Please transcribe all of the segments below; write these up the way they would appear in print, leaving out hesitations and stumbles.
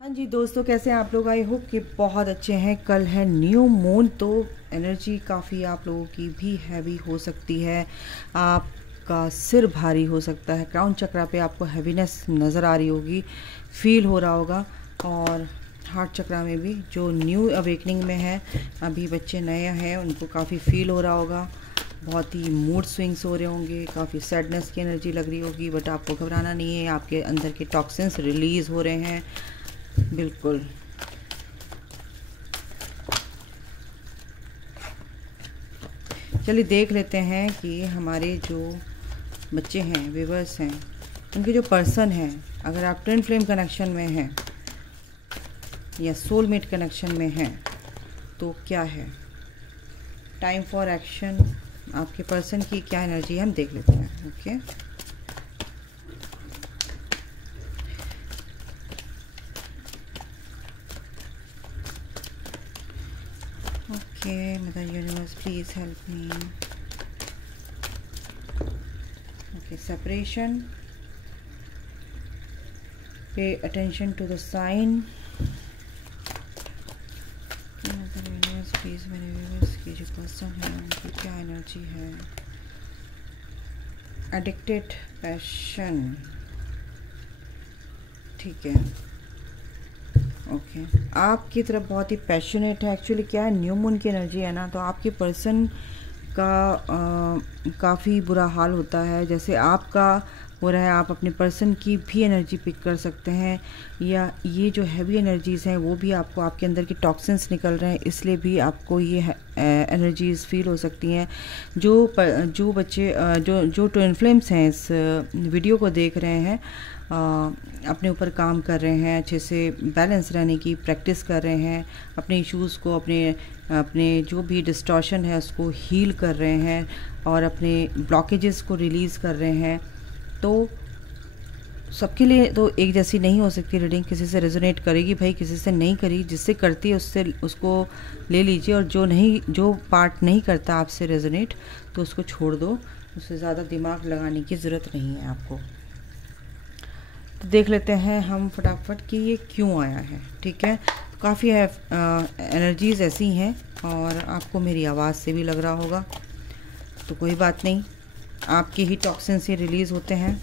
हाँ जी दोस्तों, कैसे हैं आप लोग। आई होप कि बहुत अच्छे हैं। कल है न्यू मून, तो एनर्जी काफ़ी आप लोगों की भी हैवी हो सकती है। आपका सिर भारी हो सकता है। क्राउन चक्रा पे आपको हैवीनेस नज़र आ रही होगी, फील हो रहा होगा। और हार्ट चक्रा में भी जो न्यू अवेकनिंग में है, अभी बच्चे नए हैं, उनको काफ़ी फील हो रहा होगा। बहुत ही मूड स्विंग्स हो रहे होंगे, काफ़ी सैडनेस की एनर्जी लग रही होगी। बट आपको घबराना नहीं है, आपके अंदर के टॉक्सिन्स रिलीज़ हो रहे हैं। बिल्कुल। चलिए देख लेते हैं कि हमारे जो बच्चे हैं, व्यूअर्स हैं, उनके जो पर्सन हैं, अगर आप ट्विन फ्लेम कनेक्शन में हैं या सोलमेट कनेक्शन में हैं तो क्या है टाइम फॉर एक्शन। आपके पर्सन की क्या एनर्जी है, हम देख लेते हैं। Okay, Okay, Mother Universe, please help me. Okay, separation. Pay attention to the sign. Okay, Mother Universe, please मेरे व्यूअर्स की जो पर्सन है उनकी क्या एनर्जी है। एडिक्टेड पैशन, ठीक है। ओके, आपकी तरफ बहुत ही पैशनेट है। एक्चुअली क्या है, न्यू मून की एनर्जी है ना, तो आपके पर्सन का काफ़ी बुरा हाल होता है। जैसे आपका हो रहा है, आप अपने पर्सन की भी एनर्जी पिक कर सकते हैं, या ये जो हैवी एनर्जीज़ हैं वो भी आपको, आपके अंदर के टॉक्सिन्स निकल रहे हैं, इसलिए भी आपको ये एनर्जीज़ फील हो सकती हैं। जो बच्चे जो ट्विन फ्लेम्स हैं इस वीडियो को देख रहे हैं, अपने ऊपर काम कर रहे हैं, अच्छे से बैलेंस रहने की प्रैक्टिस कर रहे हैं, अपने इश्यूज़ को, अपने जो भी डिस्टॉर्शन है उसको हील कर रहे हैं, और अपने ब्लॉकेजेस को रिलीज़ कर रहे हैं। तो सबके लिए तो एक जैसी नहीं हो सकती रीडिंग, किसी से रेजोनेट करेगी भाई, किसी से नहीं करी। जिससे करती है उससे उसको ले लीजिए, और जो पार्ट नहीं करता आपसे रेजोनेट तो उसको छोड़ दो। उससे ज़्यादा दिमाग लगाने की ज़रूरत नहीं है आपको। तो देख लेते हैं हम फटाफट कि ये क्यों आया है। ठीक है, काफ़ी एनर्जीज़ ऐसी हैं, और आपको मेरी आवाज़ से भी लग रहा होगा, तो कोई बात नहीं, आपके ही टॉक्सिन्स से रिलीज़ होते हैं।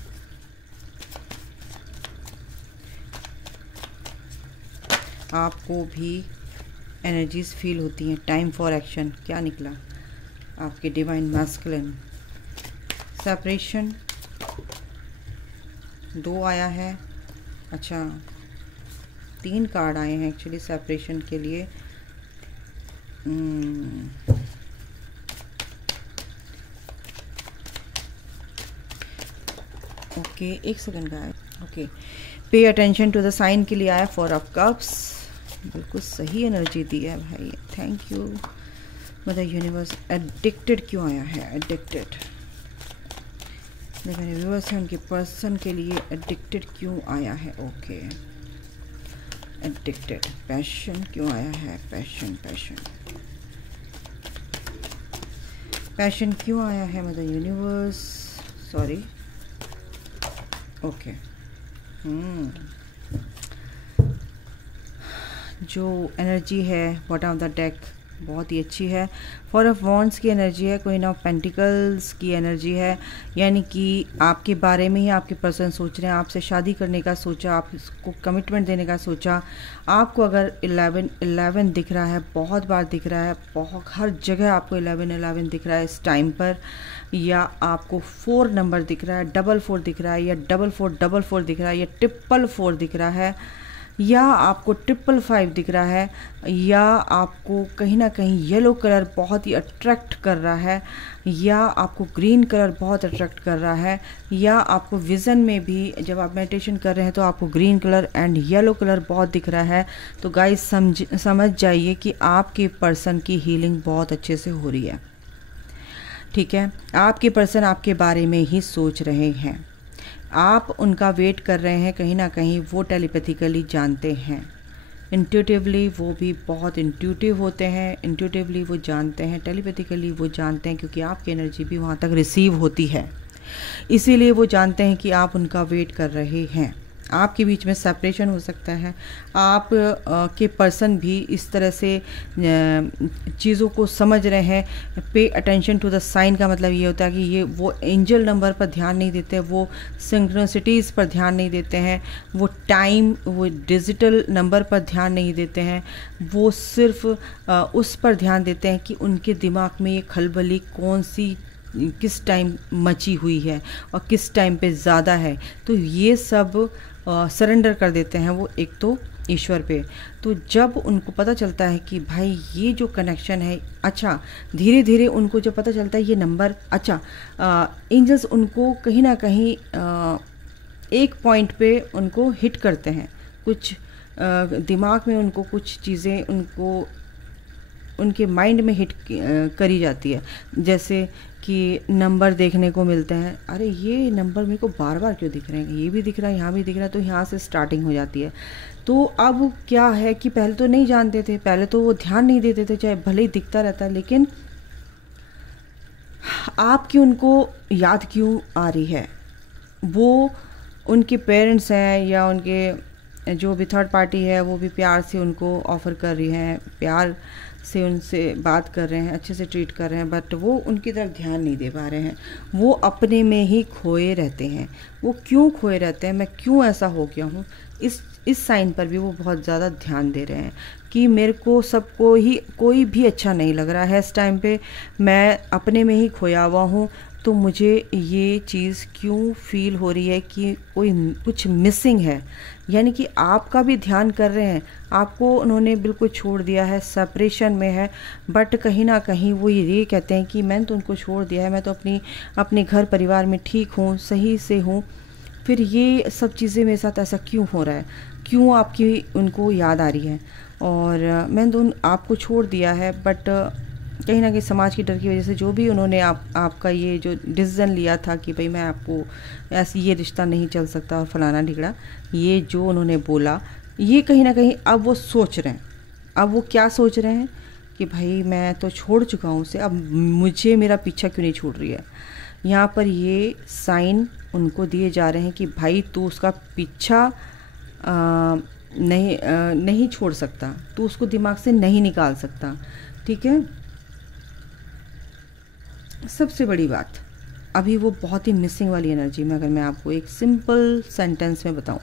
आपको भी एनर्जीज़ फील होती हैं। टाइम फॉर एक्शन क्या निकला, आपके डिवाइन मैस्कुलिन। सेपरेशन 2 आया है। अच्छा, 3 कार्ड आए हैं एक्चुअली सेपरेशन के लिए। ओके, एक सेकंड का है। Okay, pay attention to the sign के लिए आया 4 ऑफ कप्स। बिल्कुल सही एनर्जी दी है भाई, thank you mother universe. Addicted क्यों आया है, एडिक्टेड। मेरे व्यूअर्स हैं, उनके पर्सन के लिए एडिक्टेड क्यों आया है। Okay, addicted. पैशन क्यों आया है, पैशन पैशन क्यों आया है मदर यूनिवर्स, सॉरी। ओके, जो एनर्जी है बॉटम ऑफ द डेक बहुत ही अच्छी है। 4 ऑफ वॉन्ड्स की एनर्जी है, क्वीन ऑफ पेंटिकल्स की एनर्जी है, यानी कि आपके बारे में ही आपके पर्सन सोच रहे हैं, आपसे शादी करने का सोचा, आपको कमिटमेंट देने का सोचा। आपको अगर 11 दिख रहा है, बहुत बार दिख रहा है, बहुत हर जगह आपको 11 दिख रहा है इस टाइम पर, या आपको 4 नंबर दिख रहा है, 44 दिख रहा है, या 44 दिख रहा है, या 444 दिख रहा है, या आपको 555 दिख रहा है, या आपको कहीं ना कहीं येलो कलर बहुत ही अट्रैक्ट कर रहा है, या आपको ग्रीन कलर बहुत अट्रैक्ट कर रहा है, या आपको विज़न में भी जब आप मेडिटेशन कर रहे हैं तो आपको green colour and yellow colour बहुत दिख रहा है। तो गाइस समझ जाइए कि आपके पर्सन की हीलिंग बहुत अच्छे से हो रही है। ठीक है, आपके पर्सन आपके बारे में ही सोच रहे हैं, आप उनका वेट कर रहे हैं, कहीं ना कहीं वो टेलीपैथिकली जानते हैं। इंट्यूटिवली वो भी बहुत इंट्यूटिव होते हैं, इंट्यूटिवली वो जानते हैं, टेलीपैथिकली वो जानते हैं, क्योंकि आपकी एनर्जी भी वहाँ तक रिसीव होती है, इसीलिए वो जानते हैं कि आप उनका वेट कर रहे हैं। आपके बीच में सेपरेशन हो सकता है। आप के पर्सन भी इस तरह से चीज़ों को समझ रहे हैं। Pay attention to the sign का मतलब ये होता है कि ये वो एंजल नंबर पर ध्यान नहीं देते, वो सिंक्रोनिसिटीज़ पर ध्यान नहीं देते हैं, वो टाइम, वो डिजिटल नंबर पर ध्यान नहीं देते हैं, वो सिर्फ उस पर ध्यान देते हैं कि उनके दिमाग में ये खलबली कौन सी किस टाइम मची हुई है और किस टाइम पे ज़्यादा है। तो ये सब सरेंडर कर देते हैं वो एक तो ईश्वर पे। तो जब उनको पता चलता है कि भाई ये जो कनेक्शन है, अच्छा धीरे धीरे उनको जब पता चलता है ये नंबर, अच्छा एंजल्स उनको कहीं ना कहीं एक पॉइंट पे उनको हिट करते हैं, कुछ दिमाग में उनको कुछ चीज़ें उनको उनके माइंड में हिट करी जाती है। जैसे कि नंबर देखने को मिलते हैं, अरे ये नंबर मेरे को बार बार क्यों दिख रहे हैं, ये भी दिख रहा है, यहाँ भी दिख रहा है, तो यहाँ से स्टार्टिंग हो जाती है। तो अब क्या है कि पहले तो नहीं जानते थे, पहले तो वो ध्यान नहीं देते थे, चाहे भले ही दिखता रहता है, लेकिन आपकी उनको याद क्यों आ रही है? वो उनके पेरेंट्स हैं या उनके जो भी थर्ड पार्टी है वो भी प्यार से उनको ऑफ़र कर रही हैं, प्यार से उनसे बात कर रहे हैं, अच्छे से ट्रीट कर रहे हैं, बट वो उनकी तरफ ध्यान नहीं दे पा रहे हैं। वो अपने में ही खोए रहते हैं। वो क्यों खोए रहते हैं, मैं क्यों ऐसा हो गया हूँ, इस साइन पर भी वो बहुत ज़्यादा ध्यान दे रहे हैं कि मेरे को सबको ही कोई भी अच्छा नहीं लग रहा है इस टाइम पे, मैं अपने में ही खोया हुआ हूँ। तो मुझे ये चीज़ क्यों फील हो रही है कि कोई कुछ मिसिंग है। यानी कि आपका भी ध्यान कर रहे हैं, आपको उन्होंने बिल्कुल छोड़ दिया है, सेपरेशन में है, बट कहीं ना कहीं वो ये कहते हैं कि मैंने तो उनको छोड़ दिया है, मैं तो अपने घर परिवार में ठीक हूँ, सही से हूँ, फिर ये सब चीज़ें मेरे साथ ऐसा क्यों हो रहा है, क्यों आपकी उनको याद आ रही है। और मैंने तो आपको छोड़ दिया है, बट कहीं ना कहीं समाज की डर की वजह से जो भी उन्होंने आपका ये जो डिसीज़न लिया था कि भाई मैं आपको ऐसी ये रिश्ता नहीं चल सकता और फलाना ढिगड़ा, ये जो उन्होंने बोला, ये कहीं ना कहीं अब वो सोच रहे हैं। अब वो क्या सोच रहे हैं कि भाई मैं तो छोड़ चुका हूँ उसे, अब मुझे मेरा पीछा क्यों नहीं छूट रही है। यहाँ पर ये साइन उनको दिए जा रहे हैं कि भाई तू उसका पीछा नहीं छोड़ सकता, तू उसको दिमाग से नहीं निकाल सकता, ठीक है। सबसे बड़ी बात, अभी वो बहुत ही मिसिंग वाली एनर्जी में अगर मैं आपको एक सिंपल सेंटेंस में बताऊं,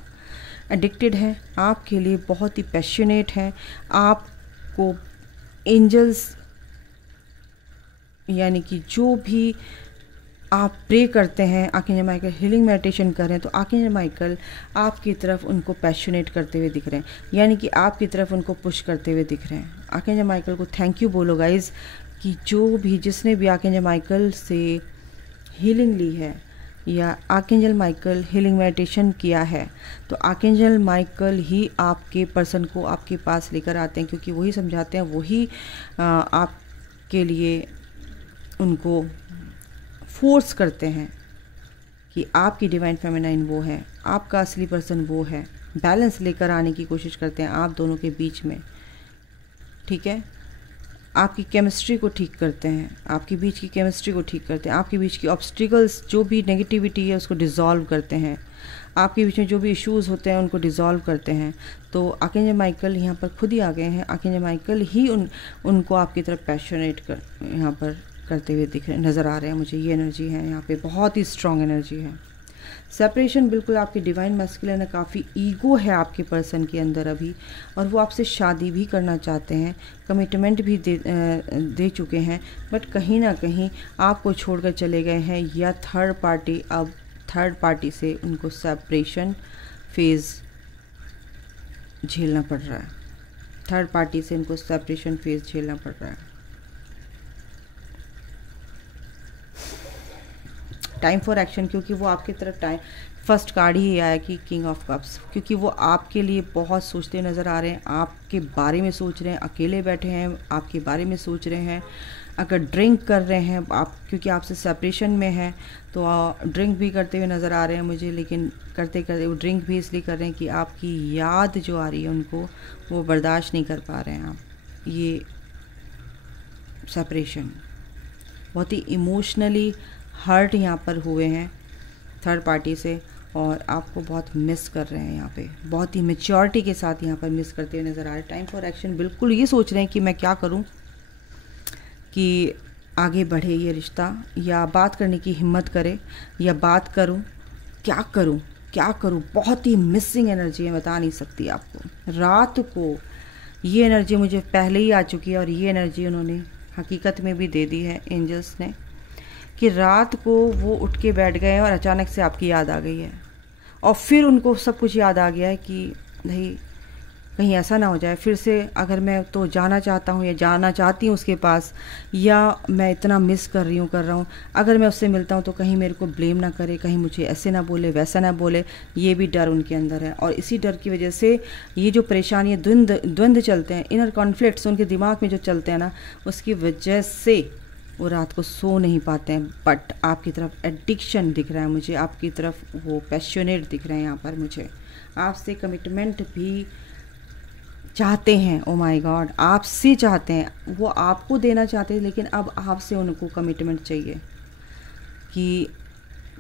एडिक्टेड है, आपके लिए बहुत ही पैशनेट है, आपको एंजल्स यानी कि जो भी आप प्रे करते हैं, आर्कएंजल माइकल हीलिंग मेडिटेशन कर रहे हैं, तो आर्कएंजल माइकल आपकी तरफ उनको पैशनेट करते हुए दिख रहे हैं, यानी कि आपकी तरफ उनको पुश करते हुए दिख रहे हैं। आर्कएंजल माइकल को थैंक यू बोलो गाइज कि जो भी जिसने भी आर्कएंजल माइकल से हीलिंग ली है या आर्कएंजल माइकल हीलिंग मेडिटेशन किया है, तो आर्कएंजल माइकल ही आपके पर्सन को आपके पास लेकर आते हैं, क्योंकि वही समझाते हैं, वही आपके लिए उनको फोर्स करते हैं कि आपकी डिवाइन फेमिनाइन वो है, आपका असली पर्सन वो है। बैलेंस लेकर आने की कोशिश करते हैं आप दोनों के बीच में, ठीक है। आपकी केमिस्ट्री को ठीक करते हैं, आपके बीच की केमिस्ट्री को ठीक करते हैं, आपके बीच की ऑब्स्टिकल्स जो भी नेगेटिविटी है उसको डिज़ोल्व करते हैं, आपके बीच में जो भी इश्यूज़ होते हैं उनको डिज़ोल्व करते हैं। तो आर्कएंजल माइकल यहाँ पर खुद ही आ गए हैं, आर्कएंजल माइकल ही उनको आपकी तरफ पैशनेट यहाँ पर करते हुए दिख रहे नज़र आ रहे हैं मुझे। ये एनर्जी है यहाँ पे, बहुत ही स्ट्रॉन्ग एनर्जी है। सेपरेशन बिल्कुल आपकी डिवाइन मैस्कुलिन है, काफ़ी ईगो है आपके पर्सन के अंदर अभी, और वो आपसे शादी भी करना चाहते हैं, कमिटमेंट भी दे चुके हैं, बट कहीं ना कहीं आपको छोड़कर चले गए हैं, या थर्ड पार्टी, अब थर्ड पार्टी से उनको सेपरेशन फेज़ झेलना पड़ रहा है, थर्ड पार्टी से उनको सेपरेशन फेज़ झेलना पड़ रहा है। टाइम फॉर एक्शन, क्योंकि वो आपकी तरफ टाइम, फर्स्ट कार्ड ही आया कि किंग ऑफ कप्स, क्योंकि वो आपके लिए बहुत सोचते नज़र आ रहे हैं, आपके बारे में सोच रहे हैं, अकेले बैठे हैं आपके बारे में सोच रहे हैं। अगर ड्रिंक कर रहे हैं आप, क्योंकि आपसे सेपरेशन में है, तो ड्रिंक भी करते हुए नज़र आ रहे हैं मुझे, लेकिन करते करते वो ड्रिंक भी इसलिए कर रहे हैं कि आपकी याद जो आ रही है उनको वो बर्दाश्त नहीं कर पा रहे हैं आप। ये सेपरेशन बहुत ही इमोशनली हर्ट यहाँ पर हुए हैं थर्ड पार्टी से, और आपको बहुत मिस कर रहे हैं यहाँ पे, बहुत ही मैच्योरिटी के साथ यहाँ पर मिस करते हुए नज़र आ रहे हैं। टाइम फॉर एक्शन, बिल्कुल ये सोच रहे हैं कि मैं क्या करूँ कि आगे बढ़े ये रिश्ता, या बात करने की हिम्मत करे, या बात करूँ, क्या करूँ क्या करूँ। बहुत ही मिसिंग एनर्जी है, बता नहीं सकती आपको। रात को ये एनर्जी मुझे पहले ही आ चुकी है और ये एनर्जी उन्होंने हकीकत में भी दे दी है एंजल्स ने, कि रात को वो उठ के बैठ गए और अचानक से आपकी याद आ गई है, और फिर उनको सब कुछ याद आ गया है कि नहीं कहीं ऐसा ना हो जाए फिर से, अगर मैं तो जाना चाहता हूँ या जाना चाहती हूँ उसके पास, या मैं इतना मिस कर रहा हूँ, अगर मैं उससे मिलता हूँ तो कहीं मेरे को ब्लेम ना करे, कहीं मुझे ऐसे ना बोले वैसा ना बोले, ये भी डर उनके अंदर है। और इसी डर की वजह से ये जो परेशानी द्वंद्व चलते हैं, इनर कॉन्फ्लिक्ट्स उनके दिमाग में जो चलते हैं ना, उसकी वजह से वो रात को सो नहीं पाते हैं। बट आपकी तरफ एडिक्शन दिख रहा है मुझे, आपकी तरफ वो पैशनेट दिख रहे हैं यहाँ पर मुझे, आपसे कमिटमेंट भी चाहते हैं। ओ माय गॉड, आपसे चाहते हैं, वो आपको देना चाहते हैं लेकिन अब आपसे उनको कमिटमेंट चाहिए कि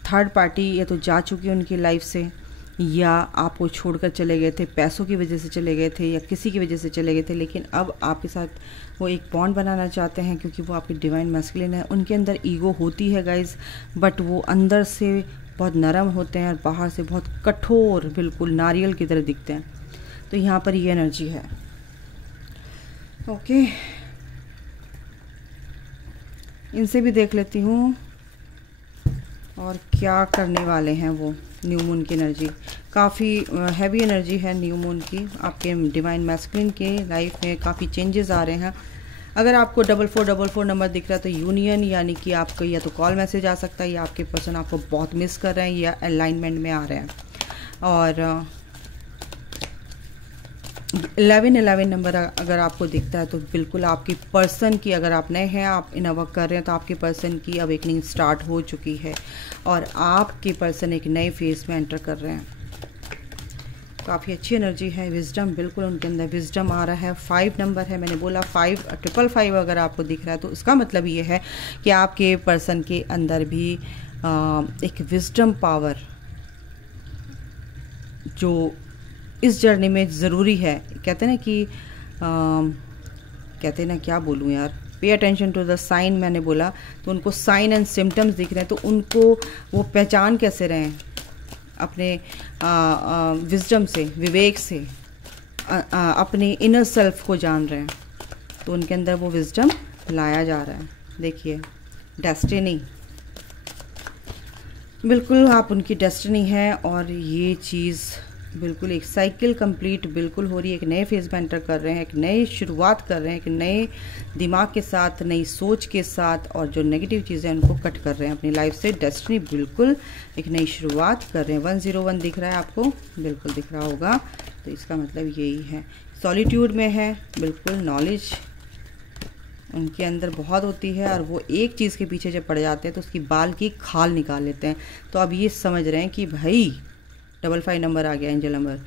थर्ड पार्टी या तो जा चुकी है उनकी लाइफ से, या आपको छोड़कर चले गए थे, पैसों की वजह से चले गए थे या किसी की वजह से चले गए थे, लेकिन अब आपके साथ वो एक बॉन्ड बनाना चाहते हैं क्योंकि वो आपके डिवाइन मैस्कुलिन है। उनके अंदर ईगो होती है गाइज, बट वो अंदर से बहुत नरम होते हैं और बाहर से बहुत कठोर, बिल्कुल नारियल की तरह दिखते हैं। तो यहाँ पर ये एनर्जी है। ओके, इनसे भी देख लेती हूँ और क्या करने वाले हैं वो। न्यू मून की एनर्जी काफ़ी हैवी एनर्जी है न्यू मून की। आपके डिवाइन मैस्कुलिन के लाइफ में काफ़ी चेंजेस आ रहे हैं। अगर आपको 4444 नंबर दिख रहा है तो यूनियन, यानी कि आपको या तो कॉल मैसेज आ सकता है, या आपके पर्सन आपको बहुत मिस कर रहे हैं, या अलाइनमेंट में आ रहे हैं। और 1111 नंबर अगर आपको दिखता है तो बिल्कुल आपकी पर्सन की, अगर आप नए हैं, आप इन वर्क कर रहे हैं, तो आपके पर्सन की अवेकनिंग स्टार्ट हो चुकी है और आपके पर्सन एक नए फेज में एंटर कर रहे हैं। काफ़ी अच्छी एनर्जी है। विजडम, बिल्कुल उनके अंदर विजडम आ रहा है। 5 नंबर है, मैंने बोला 555 अगर आपको दिख रहा है तो इसका मतलब ये है कि आपके पर्सन के अंदर भी एक विजडम पावर जो इस जर्नी में ज़रूरी है। कहते हैं ना कि कहते हैं ना, क्या बोलूँ यार, pay attention to the sign, मैंने बोला तो उनको साइन एंड सिम्टम्स दिख रहे हैं, तो उनको वो पहचान कैसे रहे हैं अपने विजडम से, विवेक से, अपने इनर सेल्फ को जान रहे हैं, तो उनके अंदर वो विजडम लाया जा रहा है। देखिए डेस्टिनी, बिल्कुल आप उनकी डेस्टिनी है और ये चीज़ बिल्कुल एक साइकिल कंप्लीट बिल्कुल हो रही है। एक नए फेज में एंटर कर रहे हैं, एक नई शुरुआत कर रहे हैं, एक नए दिमाग के साथ, नई सोच के साथ, और जो नेगेटिव चीज़ें हैं उनको कट कर रहे हैं अपनी लाइफ से। डेस्टिनी, बिल्कुल एक नई शुरुआत कर रहे हैं। 101 दिख रहा है आपको, बिल्कुल दिख रहा होगा, तो इसका मतलब यही है। सॉलिट्यूड में है, बिल्कुल नॉलेज उनके अंदर बहुत होती है और वो एक चीज़ के पीछे जब पड़ जाते हैं तो उसकी बाल की खाल निकाल लेते हैं। तो अब ये समझ रहे हैं कि भाई 55 नंबर आ गया, एंजल नंबर,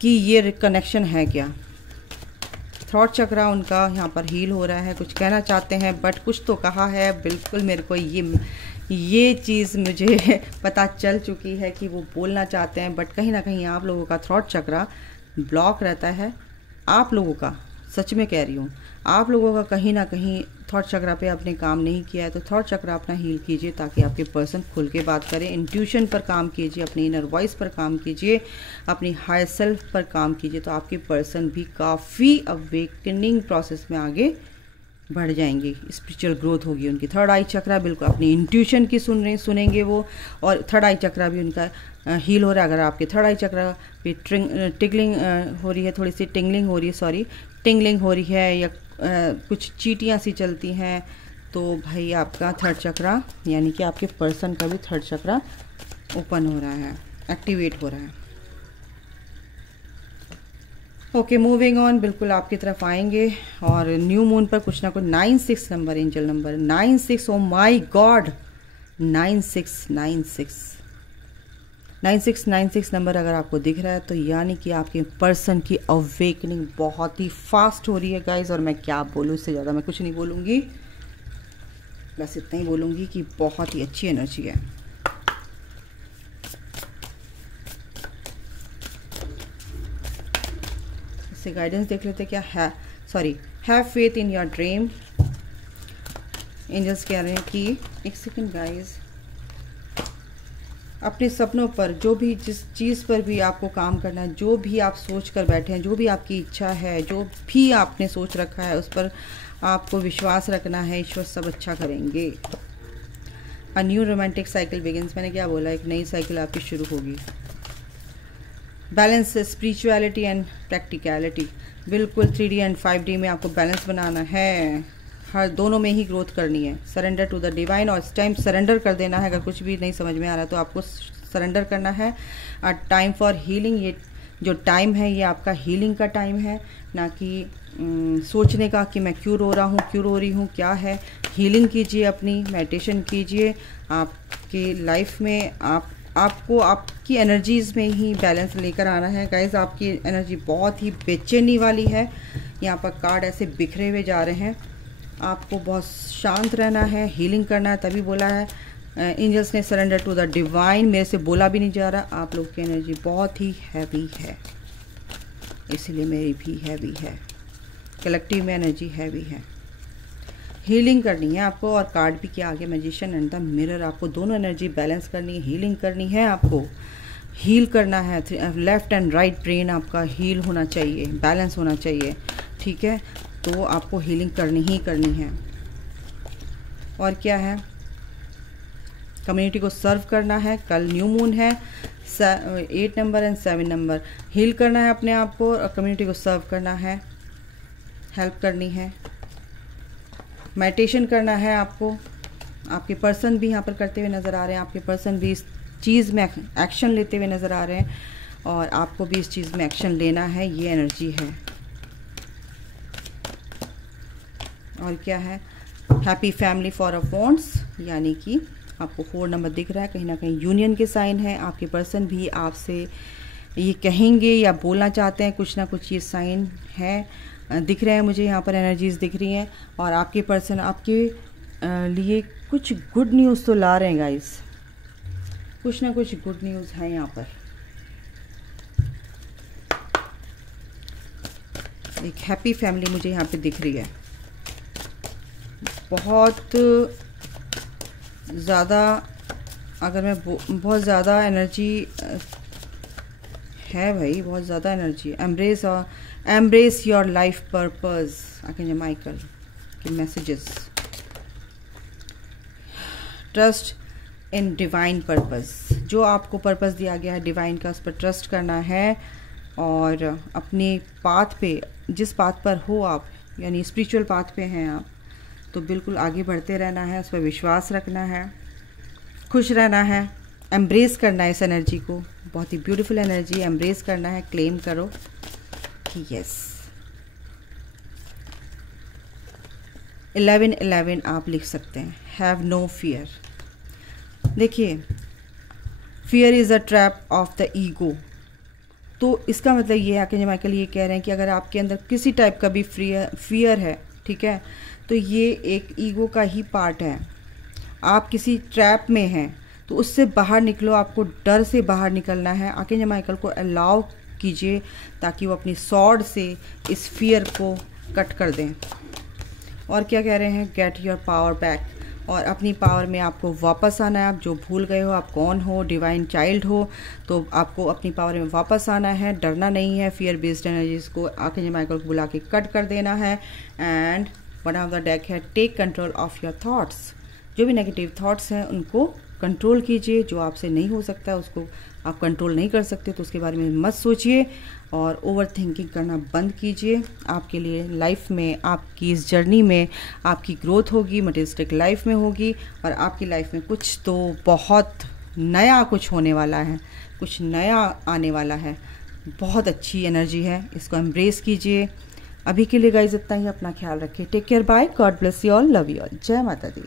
कि ये कनेक्शन है क्या। थ्रॉट चक्रा उनका यहाँ पर हील हो रहा है। कुछ कहना चाहते हैं बट कुछ तो कहा है। बिल्कुल मेरे को ये चीज़ मुझे पता चल चुकी है कि वो बोलना चाहते हैं, बट कहीं ना कहीं आप लोगों का थ्रॉट चक्रा ब्लॉक रहता है। आप लोगों का, सच में कह रही हूँ, आप लोगों का कहीं ना कहीं थॉट चक्रा पे आपने काम नहीं किया है, तो थॉट चक्रा अपना हील कीजिए ताकि आपके पर्सन खुल के बात करें। इंट्यूशन पर काम कीजिए, अपनी इनर वॉइस पर काम कीजिए, अपनी हायर सेल्फ पर काम कीजिए, तो आपके पर्सन भी काफ़ी अवेकनिंग प्रोसेस में आगे बढ़ जाएंगे। स्पिरिचुअल ग्रोथ होगी उनकी। थर्ड आई चक्रा बिल्कुल अपनी इंट्यूशन की सुनेंगे वो, और थर्ड आई चक्रा भी उनका हील हो रहा है। अगर आपके थर्ड आई चक्रा पे टिंगलिंग हो रही है, थोड़ी सी टिंगलिंग हो रही है, सॉरी टिंगलिंग हो रही है, या कुछ चीटियाँ सी चलती हैं, तो भाई आपका थर्ड चक्रा, यानी कि आपके पर्सन का भी थर्ड चक्रा ओपन हो रहा है, एक्टिवेट हो रहा है। ओके, मूविंग ऑन, बिल्कुल आपकी तरफ आएंगे। और न्यू मून पर कुछ ना कुछ 96 number, angel number 96, oh my God, 96 number अगर आपको दिख रहा है तो यानी कि आपके पर्सन की अवेकनिंग बहुत ही फास्ट हो रही है गाइज। और मैं क्या बोलूँ, इससे ज़्यादा मैं कुछ नहीं बोलूँगी, बस इतना ही बोलूँगी कि बहुत ही अच्छी एनर्जी है। से गाइडेंस देख लेते क्या है। Sorry, have faith in your dream. Angels कह रहे हैं कि एक सेकेंड गाइज, अपने सपनों पर, जो भी जिस चीज़ पर भी आपको काम करना है, जो भी आप सोच कर बैठे हैं, जो भी आपकी इच्छा है, जो भी आपने सोच रखा है, उस पर आपको विश्वास रखना है। ईश्वर सब अच्छा करेंगे। A new romantic cycle begins. मैंने क्या बोला, एक नई साइकिल आपकी शुरू होगी। Balance, spirituality and practicality. बिल्कुल 3D एंड 5D में आपको बैलेंस बनाना है, हर दोनों में ही ग्रोथ करनी है। सरेंडर टू द डिवाइन, और इस टाइम सरेंडर कर देना है। अगर कुछ भी नहीं समझ में आ रहा तो आपको सरेंडर करना है। टाइम फॉर हीलिंग, ये जो टाइम है ये आपका हीलिंग का टाइम है, ना कि सोचने का कि मैं क्यों रो रहा हूँ, क्यों रो रही हूँ, क्या है। हीलिंग कीजिए, अपनी मेडिटेशन कीजिए। आपकी लाइफ में आपको आपकी एनर्जीज़ में ही बैलेंस लेकर आना है गाइज। आपकी एनर्जी बहुत ही बेचैनी वाली है। यहाँ पर कार्ड ऐसे बिखरे हुए जा रहे हैं। आपको बहुत शांत रहना है, हीलिंग करना है। तभी बोला है एंजल्स ने, सरेंडर टू द डिवाइन। मेरे से बोला भी नहीं जा रहा। आप लोग की एनर्जी बहुत ही हैवी है, इसलिए मेरी भी हैवी है। कलेक्टिव में एनर्जी हैवी है। हीलिंग करनी है आपको। और कार्ड भी क्या आगे, मैजिशियन एंड द मिरर। आपको दोनों एनर्जी बैलेंस करनी है, हीलिंग करनी है। आपको हील करना है। लेफ्ट एंड राइट ब्रेन आपका हील होना चाहिए, बैलेंस होना चाहिए, ठीक है। तो आपको हीलिंग करनी ही करनी है। और क्या है, कम्युनिटी को सर्व करना है। कल न्यू मून है, 8 नंबर एंड 7 नंबर। हील करना है अपने आप को और कम्युनिटी को सर्व करना है, हेल्प करनी है। मेडिटेशन करना है आपको। आपके पर्सन भी यहाँ पर करते हुए नज़र आ रहे हैं। आपके पर्सन भी इस चीज़ में एक्शन लेते हुए नज़र आ रहे हैं, और आपको भी इस चीज़ में एक्शन लेना है। ये एनर्जी है। और क्या है, happy family for a wants, यानी कि आपको 4 नंबर दिख रहा है। कहीं ना कहीं यूनियन के साइन है। आपके पर्सन भी आपसे ये कहेंगे या बोलना चाहते हैं, कुछ ना कुछ ये साइन है, दिख रहे हैं मुझे। यहाँ पर एनर्जीज दिख रही हैं। और आपके पर्सन आपके लिए कुछ गुड न्यूज़ तो ला रहे हैं गाइस। कुछ ना कुछ गुड न्यूज़ है यहाँ पर। एक हैप्पी फैमिली मुझे यहाँ पे दिख रही है। बहुत ज़्यादा, अगर मैं बहुत ज़्यादा एनर्जी है भाई, बहुत ज़्यादा energy. Embrace your life purpose, archangel Michael के मैसेजेस। ट्रस्ट इन डिवाइन पर्पस, जो आपको पर्पस दिया गया है डिवाइन का, उस पर ट्रस्ट करना है। और अपने पाथ पे, जिस पाथ पर हो आप, यानी स्पिरिचुअल पाथ पे हैं आप, तो बिल्कुल आगे बढ़ते रहना है, उस पर विश्वास रखना है, खुश रहना है, एम्ब्रेस करना है इस एनर्जी को। बहुत ही ब्यूटीफुल एनर्जी, एम्ब्रेस करना है, क्लेम करो कि यस। 1111 आप लिख सकते हैं, हैव नो फियर। देखिए, fear is a trap of the ego. तो इसका मतलब ये है, आर्कएंजल माइकल ये कह रहे हैं कि अगर आपके अंदर किसी टाइप का भी फियर है, ठीक है, तो ये एक ईगो का ही पार्ट है। आप किसी ट्रैप में हैं तो उससे बाहर निकलो। आपको डर से बाहर निकलना है। आर्कएंजल माइकल को अलाउ कीजिए ताकि वो अपनी सॉर्ड से इस फियर को कट कर दें। और क्या कह रहे हैं, गेट योर पावर बैक। और अपनी पावर में आपको वापस आना है। आप जो भूल गए हो, आप कौन हो, डिवाइन चाइल्ड हो, तो आपको अपनी पावर में वापस आना है। डरना नहीं है। फियर बेस्ड एनर्जीज को आर्कएंजल माइकल को बुला के कट कर देना है। And one of the deck है, take control of your thoughts. जो भी नेगेटिव थॉट्स हैं उनको कंट्रोल कीजिए। जो आपसे नहीं हो सकता उसको आप कंट्रोल नहीं कर सकते तो उसके बारे में मत सोचिए और ओवर थिंकिंग करना बंद कीजिए। आपके लिए लाइफ में, आपकी इस जर्नी में आपकी ग्रोथ होगी, मटेरियलिस्टिक लाइफ में होगी, और आपकी लाइफ में कुछ तो बहुत नया कुछ होने वाला है, कुछ नया आने वाला है। बहुत अच्छी एनर्जी है, इसको एम्ब्रेस कीजिए। अभी के लिए गाइज इतना ही। अपना ख्याल रखिए। Take care, bye, God bless you all, love you all, जय माता दी।